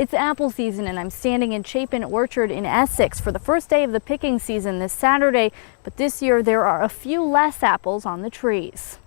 It's apple season and I'm standing in Chapin Orchard in Essex for the first day of the picking season this Saturday, but this year there are a few less apples on the trees.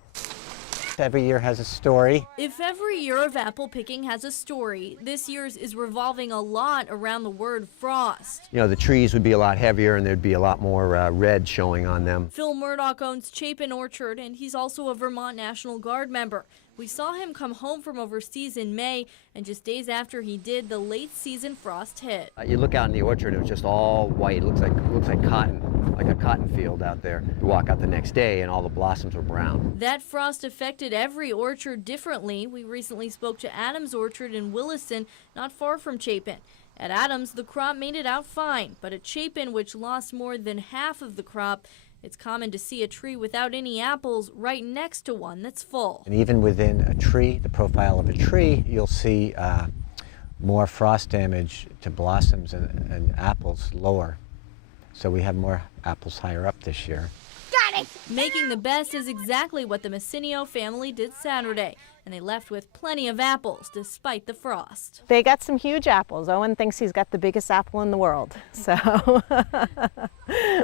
Every year has a story. If every year of apple picking has a story, this year's is revolving a lot around the word frost. You know, the trees would be a lot heavier and there'd be a lot more red showing on them. Phil Murdoch owns Chapin Orchard and he's also a Vermont National Guard member. We saw him come home from overseas in May, and just days after he did, the late season frost hit. You look out in the orchard, it was just all white. It looks like cotton, like a cotton field out there. You walk out the next day and all the blossoms were brown. That frost affected every orchard differently. We recently spoke to Adams Orchard in Williston, not far from Chapin. At Adams, the crop made it out fine, but at Chapin, which lost more than half of the crop, it's common to see a tree without any apples right next to one that's full. And even within a tree, the profile of a tree, you'll see more frost damage to blossoms and apples lower. So we have more apples higher up this year. Got it! Making the best is exactly what the Messinio family did Saturday, and they left with plenty of apples despite the frost. They got some huge apples. Owen thinks he's got the biggest apple in the world, so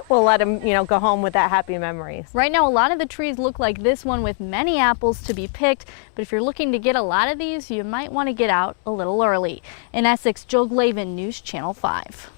we'll let him, go home with that happy memories. Right now, a lot of the trees look like this one with many apples to be picked, but if you're looking to get a lot of these, you might want to get out a little early. In Essex, Joe Glavin, News Channel 5.